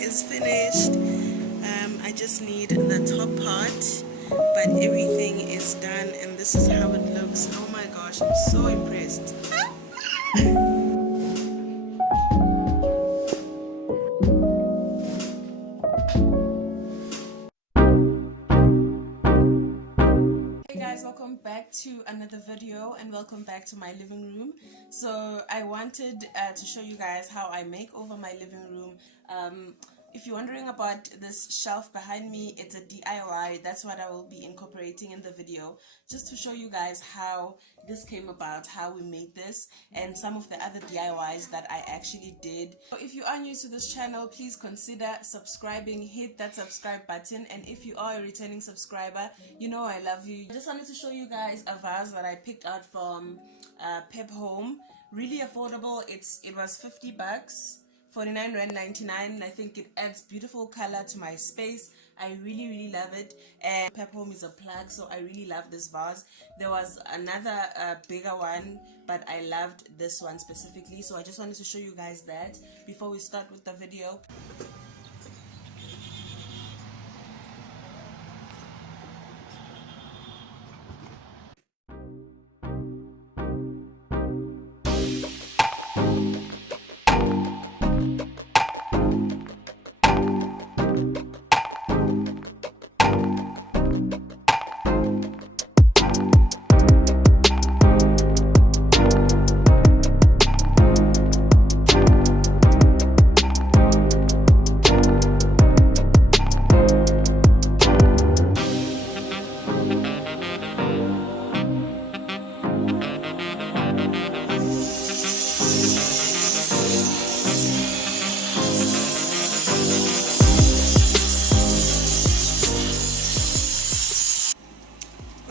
is finished. I just need the top part, but everything is done and this is how it looks. Oh my gosh, I'm so impressed. Welcome back to another video and welcome back to my living room. So I wanted to show you guys how I make over my living room. If you're wondering about this shelf behind me, it's a DIY. That's what I will be incorporating in the video, just to show you guys how this came about, how we made this, and some of the other DIYs that I actually did. So if you are new to this channel, please consider subscribing, hit that subscribe button, and if you are a returning subscriber, you know I love you. I just wanted to show you guys a vase that I picked out from Pep Home. Really affordable. It was 50 bucks. 49.99. I think it adds beautiful color to my space. I really love it, and Pep Home is a plug, so I really love this vase. There was another bigger one, but I loved this one specifically, so I just wanted to show you guys that before we start with the video.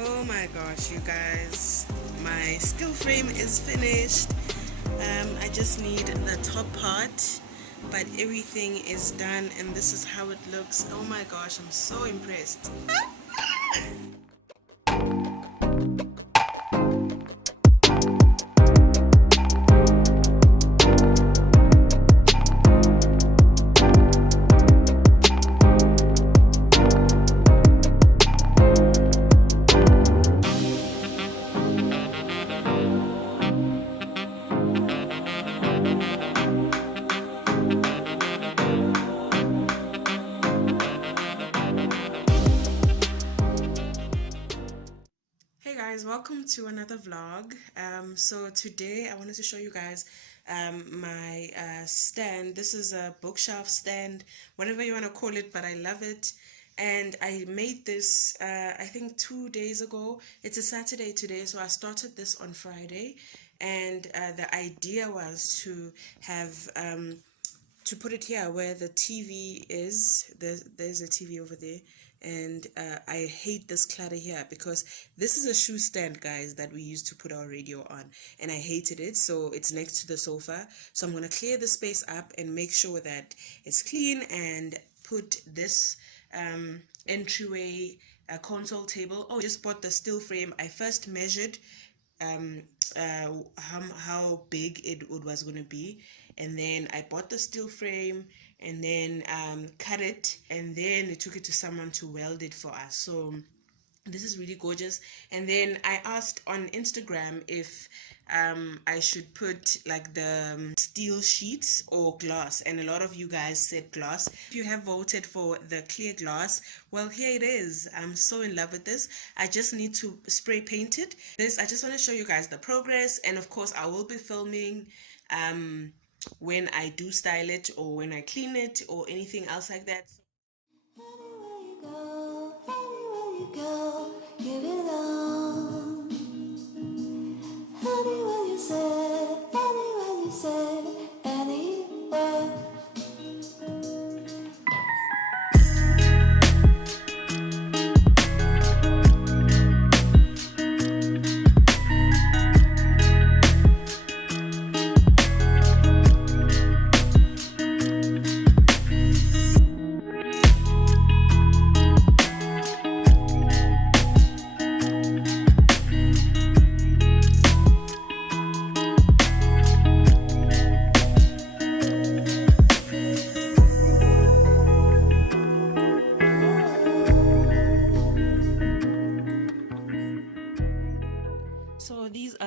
Oh my gosh, you guys, my still frame is finished. I just need the top part, but everything is done and this is how it looks. Oh my gosh, I'm so impressed. Welcome to another vlog. So today I wanted to show you guys my stand. This is a bookshelf stand, whatever you want to call it, but I love it. And I made this I think 2 days ago. It's a Saturday today, so I started this on Friday, and the idea was to have to put it here where the TV is. There's a TV over there, and I hate this clutter here because this is a shoe stand, guys, that we used to put our radio on, and I hated it, so it's next to the sofa. So I'm gonna clear the space up and make sure that it's clean and put this entryway console table. Oh, I just bought the steel frame. I first measured how big it was going to be, and then I bought the steel frame and then cut it, and then I took it to someone to weld it for us. So this is really gorgeous. And then I asked on Instagram if I should put like the steel sheets or glass, and a lot of you guys said glass. If you have voted for the clear glass, well, here it is. I'm so in love with this. I just need to spray paint it. I just want to show you guys the progress, and of course I will be filming when I do style it or when I clean it or anything else like that. Anywhere you go, you belong. Anywhere you say, anywhere.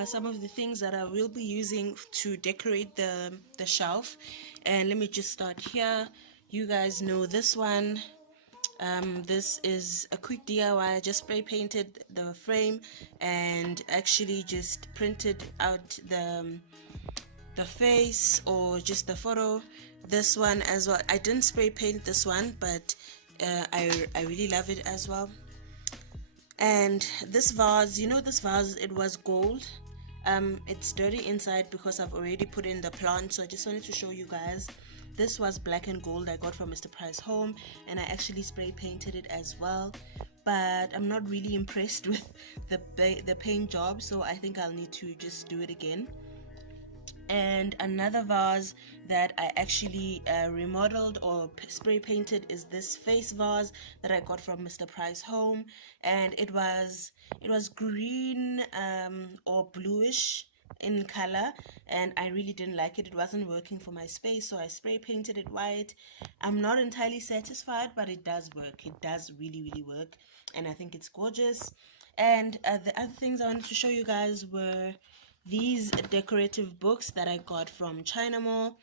are some of the things that I will be using to decorate the shelf. And let me just start here. You guys know this one. This is a quick DIY. I just spray painted the frame and actually just printed out the face or just the photo. This one as well, I didn't spray paint this one, but I really love it as well. And this vase, you know, this vase, it was gold. It's dirty inside because I've already put in the plant, so I just wanted to show you guys. This was black and gold I got from Mr. Price Home, and I actually spray painted it as well, but I'm not really impressed with the paint job, so I think I'll need to just do it again. And another vase that I actually remodeled or spray painted is this face vase that I got from Mr. Price Home, and it was green or bluish in color, and I really didn't like it. It wasn't working for my space, so I spray painted it white. I'm not entirely satisfied, but it does work. It does really work, and I think it's gorgeous. And the other things I wanted to show you guys were these decorative books that I got from China Mall.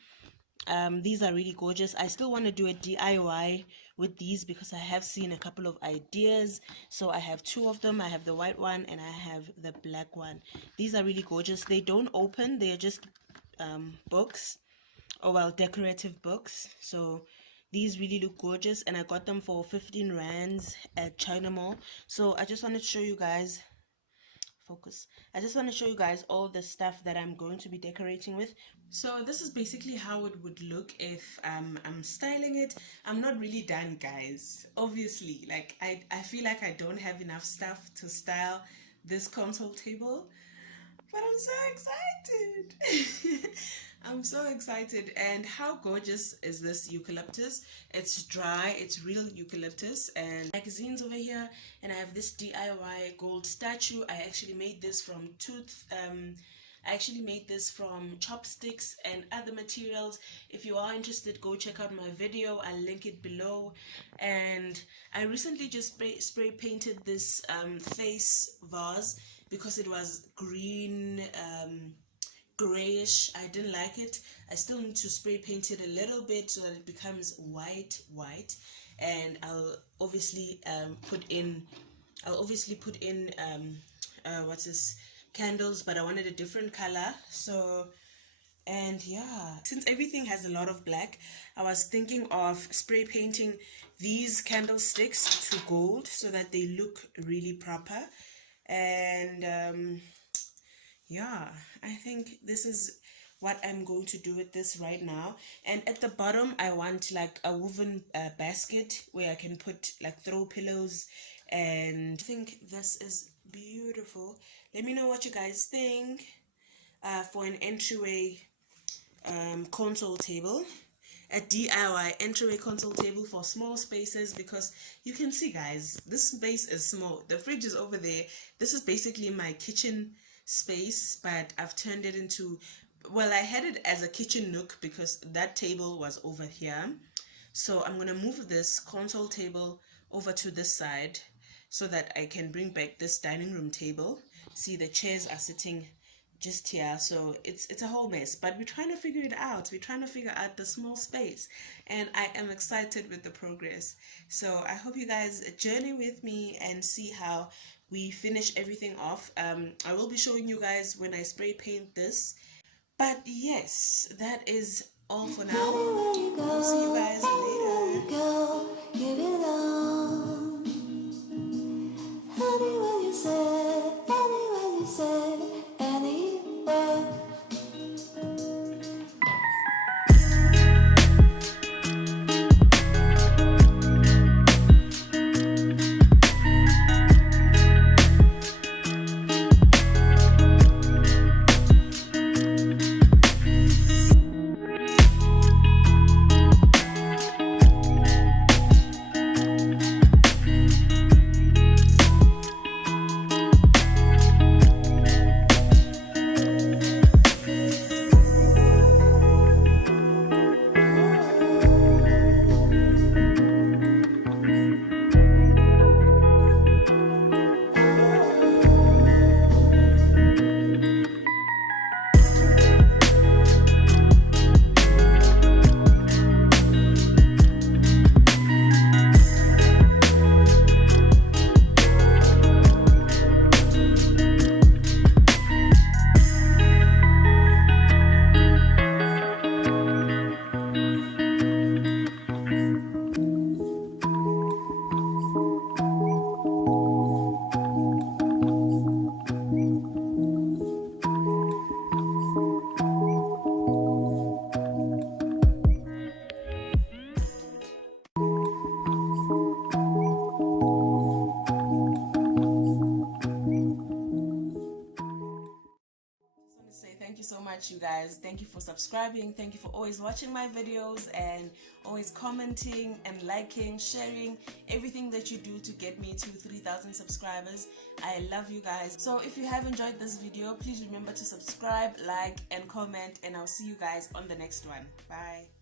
These are really gorgeous. I still want to do a DIY with these because I have seen a couple of ideas. So I have two of them. I have the white one and I have the black one. These are really gorgeous. They don't open. They're just books, or well, decorative books. So these really look gorgeous, and I got them for 15 rands at China Mall. So I just wanted to show you guys, I just want to show you guys all the stuff that I'm going to be decorating with. So this is basically how it would look if I'm styling it. I'm not really done, guys, obviously. Like I feel like I don't have enough stuff to style this console table, but I'm so excited. I'm so excited. And how gorgeous is this eucalyptus? It's dry, it's real eucalyptus. And magazines over here, and I have this DIY gold statue. I actually made this from chopsticks and other materials. If you are interested, go check out my video. I'll link it below. And I recently just spray painted this face vase because it was green, grayish. I didn't like it. I still need to spray paint it a little bit so that it becomes white, and I'll obviously put in what's this, candles, but I wanted a different color. So, and yeah, since everything has a lot of black, I was thinking of spray painting these candlesticks to gold so that they look really proper. And yeah, I think this is what I'm going to do with this right now. And at the bottom, I want like a woven basket where I can put like throw pillows, and I think this is beautiful. Let me know what you guys think for an entryway console table. A DIY entryway console table for small spaces, because you can see, guys, this space is small. The fridge is over there. This is basically my kitchen space, but I've turned it into, well, I had it as a kitchen nook because that table was over here. So I'm gonna move this console table over to this side so that I can bring back this dining room table. See, the chairs are sitting just here, so it's a whole mess, but we're trying to figure it out. We're trying to figure out the small space, and I am excited with the progress. So I hope you guys journey with me and see how we finish everything off. I will be showing you guys when I spray paint this. But yes, that is all for now. I'll see you guys later. you so much, you guys. Thank you for subscribing. Thank you for always watching my videos and always commenting and liking, sharing, everything that you do to get me to 3,000 subscribers. I love you guys. So if you have enjoyed this video, please remember to subscribe, like, and comment, and I'll see you guys on the next one. Bye.